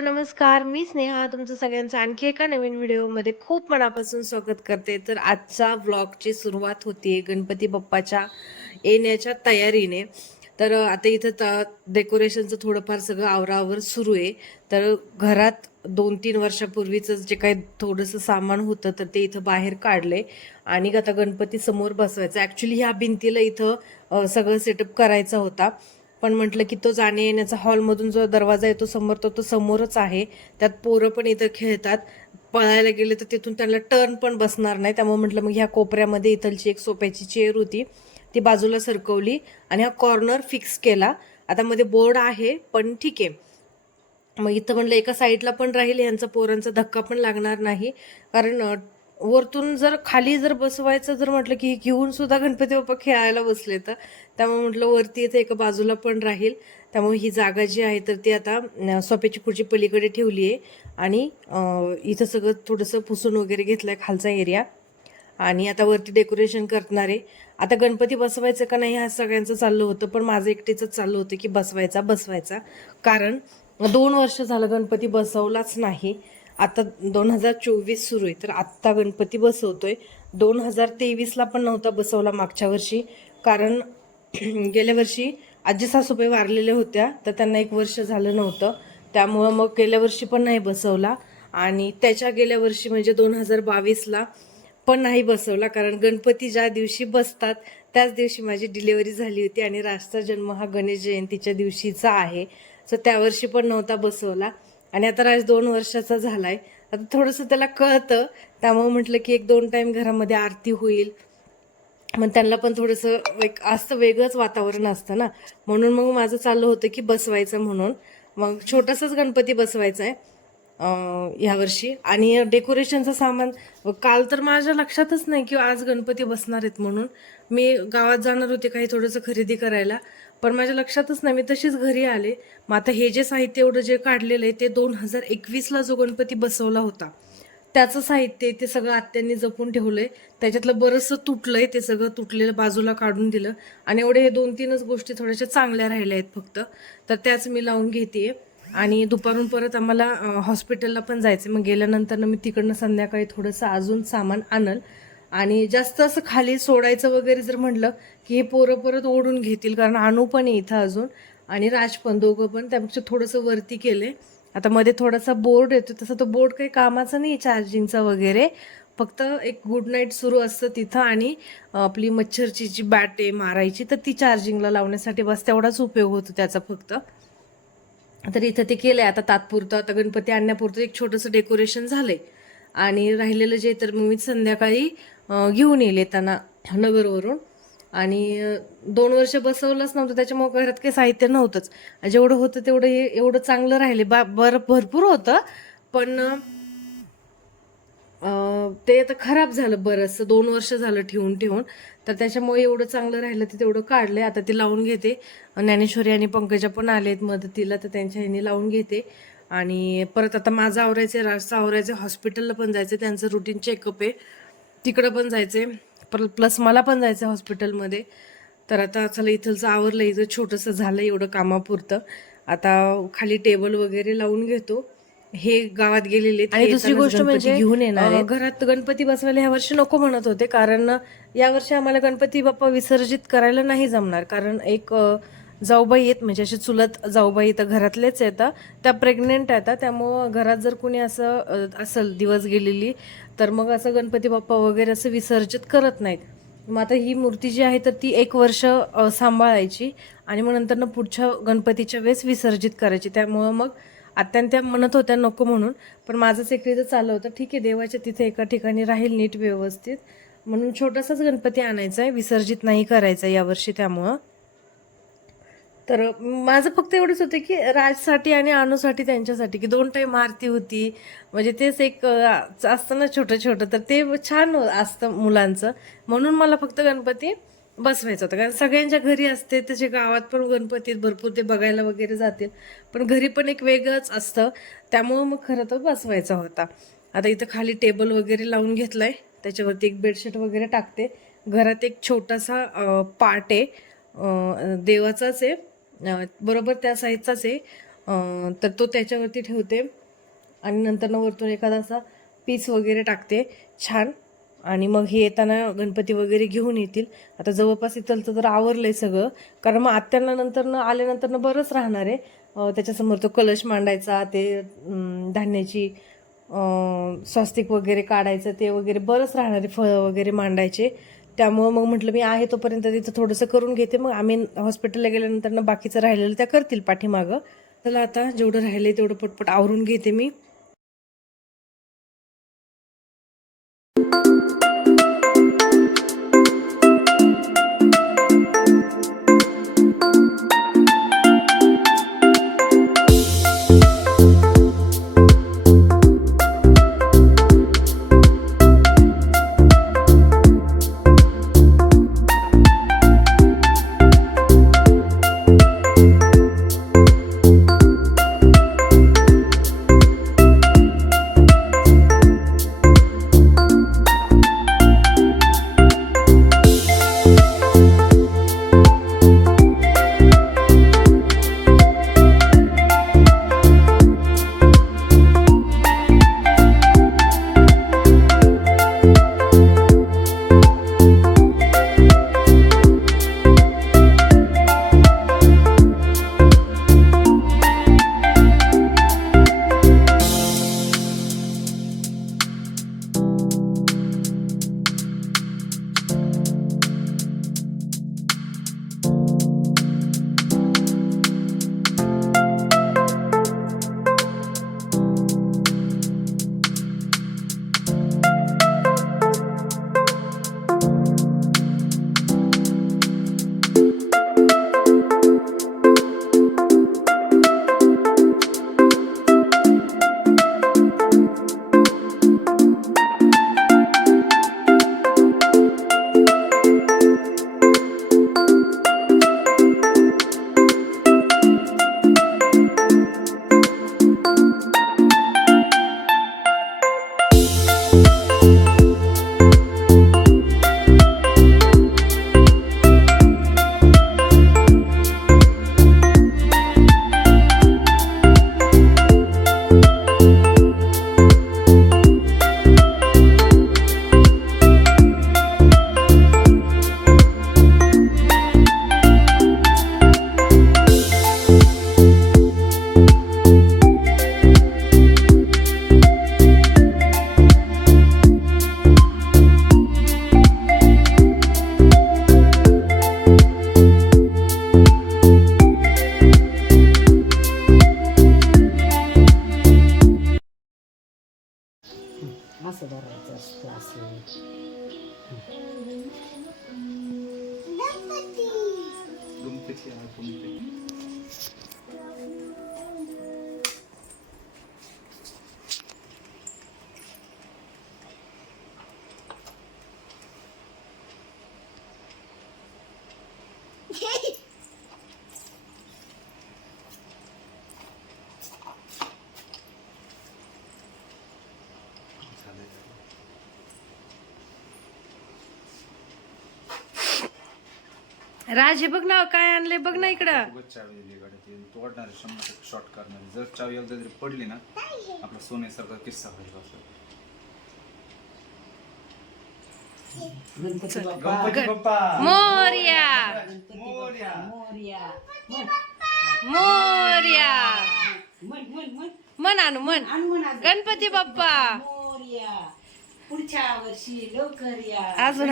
नमस्कार. मी स्नेहा. तुमचं सगळ्यांचं आणखी एका नवीन व्हिडिओमध्ये खूप मनापासून स्वागत करते. तर आजचा व्लॉगची सुरुवात होती गणपती बाप्पाच्या येण्याच्या तयारीने. तर आता इथं त डेकोरेशनचं थोडंफार सगळं आवरावर सुरू आहे तर घरात दोन तीन वर्षापूर्वीचं जे काही थोडंसं सामान होतं तर ते इथं बाहेर काढले. आणि आता गणपती समोर बसवायचं. ॲक्च्युली ह्या भिंतीला इथं सगळं सेटअप करायचा होता. पण म्हटलं की तो जाणे येण्याचा हॉलमधून जो दरवाजा येतो समोर तो तो समोरच आहे. त्यात पोरं पण इथं खेळतात. पळायला गेले तर तिथून त्यांना टर्न पण बसणार नाही. त्यामुळे म्हटलं मग ह्या कोपऱ्यामध्ये इथलची एक सोप्याची चेअर होती. ती बाजूला सरकवली आणि हा कॉर्नर फिक्स केला. आता मध्ये बोर्ड आहे पण ठीक आहे. मग इथं म्हटलं एका साईडला पण राहील. यांचा पोरांचा धक्का पण लागणार नाही. कारण वरतून जर खाली जर बसवायचं जर म्हटलं की घेऊन सुद्धा गणपती बाप्पा खेळायला बसले तर त्यामुळे म्हटलं वरती इथं एका बाजूला पण राहील. त्यामुळे ही जागा जी आहे तर ती आता सोप्याची खुर्ची पलीकडे ठेवली आहे. आणि इथं सगळं थोडंसं पुसून वगैरे घेतलं आहे खालचा एरिया. आणि आता वरती डेकोरेशन करणार आहे. आता गणपती बसवायचं का नाही हा सगळ्यांचं चाललं होतं. पण माझं एकटीचंच चाललं होतं की बसवायचा बसवायचा. कारण दोन वर्ष झालं गणपती बसवलाच नाही. आता दोन हजार चोवीस सुरू आहे. तर आत्ता गणपती बसवतोय. दोन हजार तेवीसला पण नव्हता बसवला मागच्या वर्षी. कारण गेल्या वर्षी आजी सासूबाई वारलेल्या होत्या. तर त्यांना एक वर्ष झालं नव्हतं. त्यामुळं मग गेल्या वर्षी पण नाही बसवला. आणि त्याच्या गेल्या वर्षी म्हणजे दोन हजार बावीसला पण नाही बसवला. कारण गणपती ज्या दिवशी बसतात त्याच दिवशी माझी डिलिव्हरी झाली होती. आणि राष्ट्र जन्म हा गणेश जयंतीच्या दिवशीचा आहे. सो त्या वर्षी पण नव्हता बसवला. आणि आता राज दोन वर्षाचा झालाय. आता थोडंसं त्याला कळतं. त्यामुळे म्हटलं की एक दोन टाईम घरामध्ये आरती होईल. मग त्यांना पण थोडंसं एक असतं वेगळंच वातावरण असतं ना. म्हणून मग माझं चाललं होतं की बसवायचं म्हणून. मग छोटासाच गणपती बसवायचा आहे ह्यावर्षी आणि डेकोरेशनचं सामान काल तर माझ्या लक्षातच नाही की आज गणपती बसणार आहेत म्हणून. मी गावात जाणार होते काही थोडंसं खरेदी करायला. पण माझ्या लक्षातच नाही मी तशीच घरी आले. मग आता हे जे साहित्य एवढं जे काढलेलं आहे ते दोन हजार एकवीसला जो गणपती बसवला होता त्याचं साहित्य ते सगळं आत्यांनी जपून ठेवलंय. त्याच्यातलं बरंचसं तुटलंय ते सगळं तुटलेलं बाजूला काढून दिलं. आणि एवढे हे दोन तीनच गोष्टी थोड्याशा चांगल्या राहिल्या आहेत फक्त. तर त्याच मी लावून घेते. आणि दुपारून परत आम्हाला हॉस्पिटलला पण जायचं मग गेल्यानंतर मी तिकडनं संध्याकाळी थोडंसं अजून सामान आणल. आणि जास्त असं खाली सोडायचं वगैरे जर म्हटलं की हे पोरं परत ओढून घेतील कारण आणू पण आहे इथं अजून आणि राज पण दोघं पण त्यापेक्षा थोडंसं वरती केले आता मध्ये थोडासा बोर्ड येतो तसं तो बोर्ड काही कामाचा नाही चार्जिंगचा वगैरे. फक्त एक गुड नाईट सुरू असतं तिथं आणि आपली मच्छरची जी बॅट आहे मारायची तर ती चार्जिंगला लावण्यासाठी बस तेवढाच उपयोग होतो त्याचा फक्त. तर इथं ते केलं आहे आता तात्पुरतं आता गणपती आणण्यापुरतं एक छोटंसं डेकोरेशन झालं आहे आणि राहिलेलं जे तर मग मी संध्याकाळी घेऊन येईल येताना नगरवरून. आणि दोन वर्ष बसवलंच नव्हतं त्याच्यामुळे घरात काही साहित्य नव्हतंच. जेवढं होतं तेवढं हे एवढं चांगलं राहिले. बा बरं भरपूर होतं पण ते आता खराब झालं बरंचसं. दोन वर्ष झालं ठेवून ठेवून. तर त्याच्यामुळे एवढं चांगलं राहिलं ते तेवढं काढलंय. आता ते लावून घेते. ज्ञानेश्वरी आणि पंकजा पण आलेत मदतीला तर त्यांच्या ह्यानी लावून घेते. आणि परत आता माझं आवरायचं आहे राजचं आवरायचं हॉस्पिटलला पण जायचं त्यांचं रुटीन चेकअप आहे. तिकडं पण जायचंय. पर प्लस मला पण जायचं हॉस्पिटलमध्ये. तर आता चला इथलचं आवरलं इथं छोटंसं झालं एवढं कामापुरतं. आता खाली टेबल वगैरे लावून घेतो. हे गावात गेलेले. आणि दुसरी गोष्ट म्हणजे, घेऊन येणार घरात गणपती बसवायला ह्या वर्षी नको म्हणत होते कारण या वर्षी आम्हाला गणपती बाप्पा विसर्जित करायला नाही जमणार. कारण एक जाऊबाई आहेत म्हणजे असे चुलत जाऊबाई तर घरातलेच येतात त्या प्रेग्नेंट आहेत त्यामुळं घरात जर कोणी असं असेल दिवस गेलेली तर मग असं गणपती बाप्पा वगैरे असं विसर्जित करत नाहीत. मग आता ही मूर्ती जी आहे तर ती एक वर्ष सांभाळायची आणि मग नंतर पुढच्या गणपतीच्या वेळेस विसर्जित करायची. त्यामुळं मग अत्यंत म्हणत होत्या नको म्हणून. पण माझंच एकटीचं चाललं होतं ठीक आहे देवाच्या तिथे एका ठिकाणी राहील नीट व्यवस्थित. म्हणून छोटासाच गणपती आणायचा आहे विसर्जित नाही करायचा यावर्षी त्यामुळं. तर माझं फक्त एवढंच होतं की राजसाठी आणि अनुसाठी त्यांच्यासाठी की दोन टाईम आरती होती. म्हणजे तेच एक असतं ना छोटं छोटं तर ते छान असतं मुलांचं. म्हणून मला फक्त गणपती बसवायचं होतं. कारण सगळ्यांच्या घरी असते तसे गावात पण गणपती भरपूर ते बघायला वगैरे जातील. पण घरी पण एक वेगळंच असतं. त्यामुळं मग खरं तर बसवायचा होता. आता इथं खाली टेबल वगैरे लावून घेतलाय. त्याच्यावरती एक बेडशीट वगैरे टाकते. घरात एक छोटासा पाट आहे. देवाचाच आहे. बरोबर त्या साईजचाच आहे. तर तो त्याच्यावरती ठेवते. आणि नंतर वरतून एखादा असा पीस वगैरे टाकते. छान. आणि मग हे येताना गणपती वगैरे घेऊन येतील. आता जवळपास इथलचं तर आवरलं आहे सगळं. कारण मग आत्यांना नंतर आल्यानंतरनं आल्यानंतर बरंच राहणार आहे. त्याच्यासमोर तो कलश मांडायचा ते धान्याची स्वास्तिक स्वस्तिक वगैरे काढायचं ते वगैरे बरंच राहणार आहे फळं वगैरे मांडायचे. त्यामुळं मग म्हटलं मी आहे तोपर्यंत तिथं थोडंसं करून घेते. मग आम्ही हॉस्पिटलला गेल्यानंतर ना बाकीचं राहिलेलं त्या करतील पाठीमागं. चला आता जेवढं राहिलंय तेवढं पटपट आवरून घेते मी. असं धरायचं असतं असं गणपती आहे गणपती राज हे बघ ना काय आणले बघ ना इकडं. उगाच चावी दिली गाड्या ती तोडणारे शंभर टक्के शॉर्ट करणारे. जर चावी एकदा जरी पडली ना आपला सोन्यासारखा किस्सा होईल असं गणपती बाप्पा. गणपती बाप्पा. मोर्या. मोरया. मोर्या. मन आणू मन. गणपती बाप्पा. मोर्या. पुढच्या वर्षी लवकर या. अजून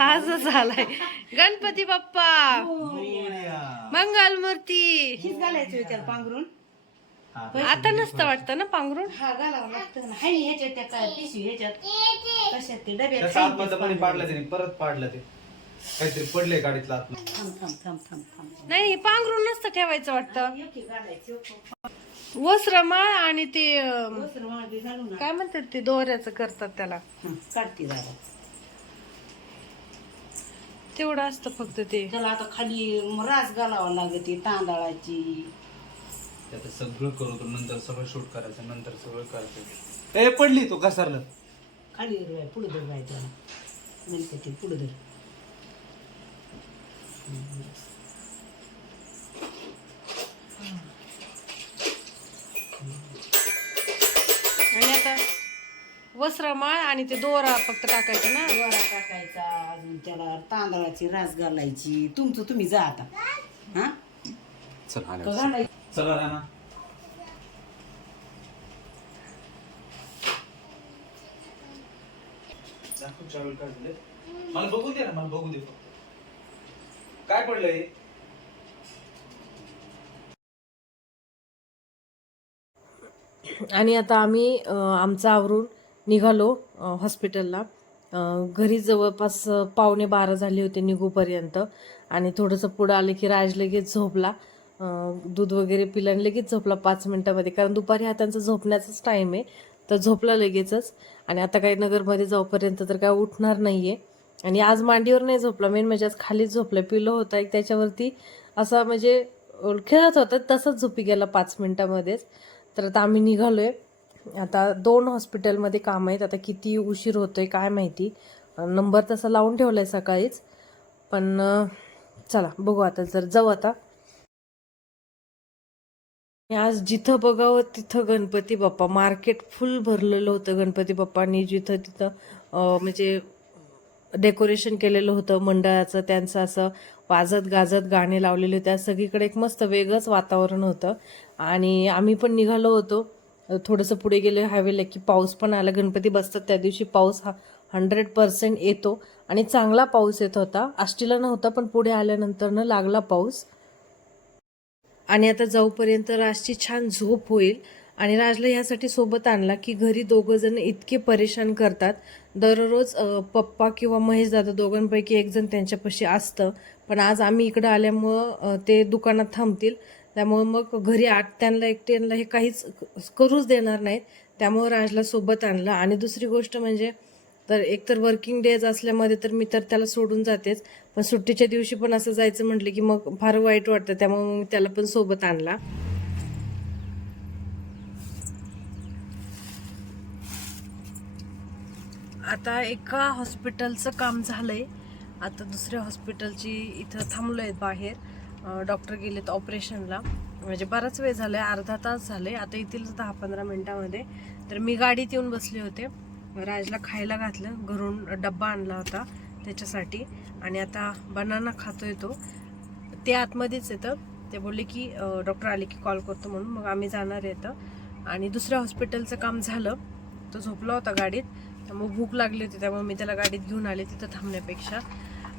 आजच आलाय गणपती बाप्पा. मंगल मूर्ती. हीच घालायचं त्याला पांघरून. आता नसतं वाटतं ना पांघरून? हा घालावं लागतं ना. हाय ह्याच्यात त्या काय पिशवी ह्याच्यात. कशात ते डब्यात त्याचं हाय आतमधलं पाणी पाडलं त्याने परत पाडलं ते. काहीतरी पडलंय गाडीतलं आत थांब थांब थांब थांब थांब. नाही पांघरून नसतं ठेवायचं वाटतं. घालायचं वस्त्रमाळ आणि ते अं, वस्त्र मला बी घालू ना. काय म्हणतात ते दोऱ्याचं करतात त्याला. हं, काढते तेवढं असतं फक्त ते. त्याला आता खाली रास घालावं लागते तांदळाची. त्याचं सगळं करू तो नंतर सगळं शूट करायचं नंतर सगळं करायचं ए पडली तो घसरलं. खाली रुवाय पुढे धर बाय त्याला. गणपती पुढे धर. वस्त्रमाळ आणि ते दोरा फक्त टाकायचं ना? गोळा टाकायचा अजून त्याला तांदळाची रास घालायची. तुमचं तुम्ही जा आता. हा? चल का घालायची चला राणा. दाखव travel card दिले. मला बघू दे ना मला बघू दे फक्त. काय पडलंय? आणि आता आम्ही अं, आमचं आवरून निघालो हॉस्पिटलला घरी जवळपास पावणे बारा झाले होते निघूपर्यंत. आणि थोडंसं पुढं आलं की राज लगेच झोपला. दूध वगैरे पिलं आणि लगेच झोपला पाच मिनटामध्ये. कारण दुपारी हा त्यांचा झोपण्याचाच टाईम आहे. तर झोपला लगेचच. आणि आता काही नगरमध्ये जाऊपर्यंत तर काय उठणार नाही आहे आणि आज मांडीवर नाही झोपला. मेन म्हणजे आज खालीच झोपला. पिलो होता एक त्याच्यावरती असा म्हणजे खेळत होता. तसंच झोपी गेला पाच मिनटामध्येच. तर आता आम्ही निघालो आहे आता दोन हॉस्पिटलमध्ये काम आहेत. आता किती उशीर होतो आहे काय माहिती. नंबर तसा लावून ठेवला आहे सकाळीच. पण चला बघू आता. जर जाऊ आता. आज जिथं बघावं तिथं गणपती बाप्पा. मार्केट फुल भरलेलं होतं गणपती बाप्पांनी. जिथं तिथं म्हणजे डेकोरेशन केलेलं होतं मंडळाचं. त्यांचं असं वाजत गाजत गाणे लावलेले होते. आज सगळीकडे एक मस्त वेगळंच वातावरण होतं. आणि आम्ही पण निघालो होतो. थोडंसं पुढे गेले हायवेला की पाऊस पण आला. गणपती बसतात त्या दिवशी पाऊस हा हंड्रेड पर्सेंट येतो आणि चांगला पाऊस येत होता. आष्टीला नव्हता पण पुढे आल्यानंतरनं लागला पाऊस. आणि आता जाऊपर्यंत राजची छान झोप होईल. आणि राजला ह्यासाठी सोबत आणला की घरी दोघं जण इतके परेशान करतात. दररोज पप्पा किंवा महेश दादा दोघांपैकी एकजण त्यांच्यापाशी असतं. पण आज आम्ही इकडं आल्यामुळं ते दुकानात थांबतील. त्यामुळं मग घरी आठ त्यांना एकट्यांना हे काहीच करूच देणार नाहीत. त्यामुळं राजला सोबत आणलं. आणि दुसरी गोष्ट म्हणजे तर एकतर वर्किंग डेज असल्यामध्ये तर मी तर त्याला सोडून जातेच. पण सुट्टीच्या दिवशी पण असं जायचं म्हटलं की मग फार वाईट वाटतं. त्यामुळे मग मी त्याला पण सोबत आणला. आता एका हॉस्पिटलचं काम झालंय. आता दुसऱ्या हॉस्पिटलची इथं थांबलोय बाहेर. डॉक्टर गेलेत ऑपरेशनला. म्हणजे बराच वेळ झालाय अर्धा तास झाले आता येतील दहा पंधरा मिनिटामध्ये. तर मी गाडीत येऊन बसले होते. राजला खायला घातलं. घरून डब्बा आणला होता त्याच्यासाठी. आणि आता बनाना खातोय तो. ते आतमध्येच येतं. ते बोलले की डॉक्टर आले की कॉल करतो म्हणून. मग आम्ही जाणार येतं आणि दुसऱ्या हॉस्पिटलचं काम झालं. तो झोपला होता गाडीत. त्यामुळे भूक लागली होती. त्यामुळे मी त्याला गाडीत घेऊन आले तिथं थांबण्यापेक्षा.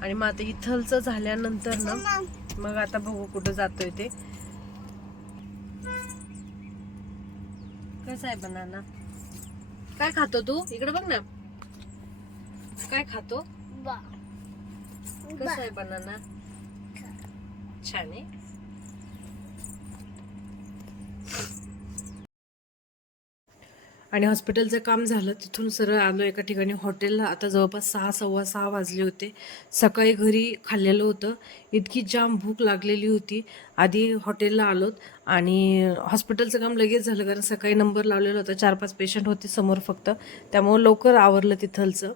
आणि मग आता इथलचं झाल्यानंतर ना मग आता बघू कुठं जातोय ते. कसं आहे बनाना? काय खातो तू? इकडे बघ ना. काय खातो? कसं आहे बनाना? छान आहे. आणि हॉस्पिटलचं काम झालं तिथून सरळ आलो एका ठिकाणी हॉटेलला. आता जवळपास सहा सव्वा सहा वाजले होते. सकाळी घरी खाल्लेलं होतं. इतकी जाम भूक लागलेली होती. आधी हॉटेलला आलोत आणि हॉस्पिटलचं काम लगेच झालं कारण सकाळी नंबर लावलेला होता. चार पाच पेशंट होते समोर फक्त. त्यामुळं लवकर आवरलं तिथलचं.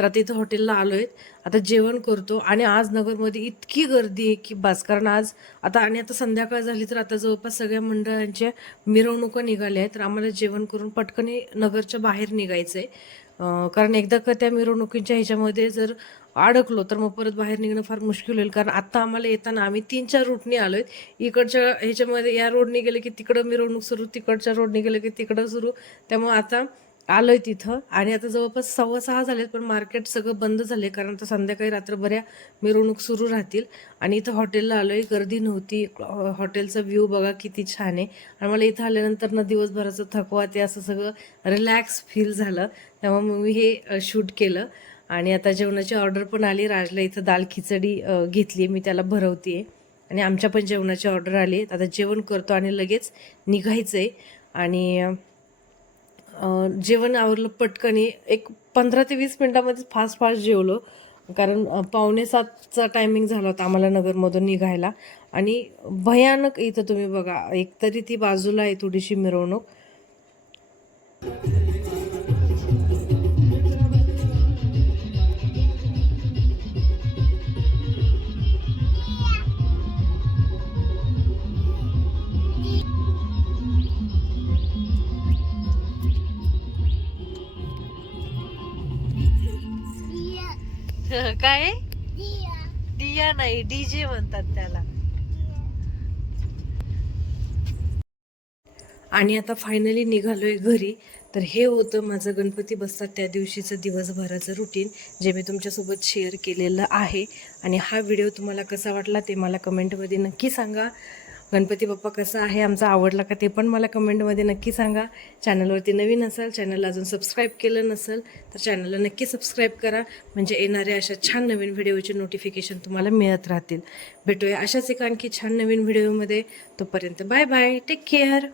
तर आता इथं हॉटेलला आलो आहेत आता जेवण करतो आणि आज नगरमध्ये इतकी गर्दी आहे की बस कारण आज आता आणि आता संध्याकाळ झाली तर आता जवळपास सगळ्या मंडळांच्या मिरवणुका निघाल्या आहेत. तर आम्हाला जेवण करून पटकन नगरच्या बाहेर निघायचं आहे कारण एकदा का त्या मिरवणुकीच्या ह्याच्यामध्ये जर अडकलो तर मग परत बाहेर निघणं फार मुश्किल होईल. कारण आत्ता आम्हाला येताना आम्ही तीन चार रूटनी आहेत इकडच्या ह्याच्यामध्ये या रोडने गेलं की तिकडं मिरवणूक सुरू तिकडच्या रोडने गेलं की तिकडं सुरू. त्यामुळे आता आलोय तिथं. आणि आता जवळपास सव्वा सहा झालेत पण मार्केट सगळं बंद झाले कारण आता संध्याकाळी रात्रभऱ्या मिरवणूक सुरू राहतील. आणि इथं हॉटेलला आलोय गर्दी नव्हती. हॉटेलचा व्ह्यू बघा किती छान आहे. आणि मला इथं आल्यानंतर ना दिवसभराचं थकवा ते असं सगळं रिलॅक्स फील झालं. त्यामुळे मग मी हे शूट केलं. आणि आता जेवणाची ऑर्डर पण आली. राजला इथं दाल खिचडी घेतली मी त्याला भरवते आणि आमच्या पण जेवणाची ऑर्डर आली आता जेवण करतो आणि लगेच निघायचं आहे आणि जेवण आवरलं पटकनी. एक पंधरा ते वीस मिनटामध्ये फास्ट फास्ट जेवलो. कारण पावणे सातचा टायमिंग झाला होता आम्हाला नगरमधून निघायला. आणि भयानक इथं तुम्ही बघा एकतरी ती बाजूला आहे थोडीशी मिरवणूक. काय? डिया नाही डीजे म्हणतात त्याला. आणि आता फायनली निघालोय घरी. तर हे होतं माझं गणपती बसतात त्या दिवशीचं दिवसभराचं रुटीन जे मी तुमच्यासोबत शेअर केलेलं आहे. आणि हा व्हिडिओ तुम्हाला कसा वाटला ते मला कमेंटमध्ये नक्की सांगा. गणपती बाप्पा कसा आहे आमचा आवडला का ते पण मला कमेंटमध्ये नक्की सांगा. चॅनलवरती नवीन असाल चॅनलला अजून सबस्क्राईब केलं नसेल तर चॅनलला नक्की सबस्क्राईब करा. म्हणजे येणाऱ्या अशा छान नवीन व्हिडिओचे नोटिफिकेशन तुम्हाला मिळत राहतील. भेटूया अशाच एक आणखी छान नवीन व्हिडिओमध्ये. तोपर्यंत बाय बाय टेक केअर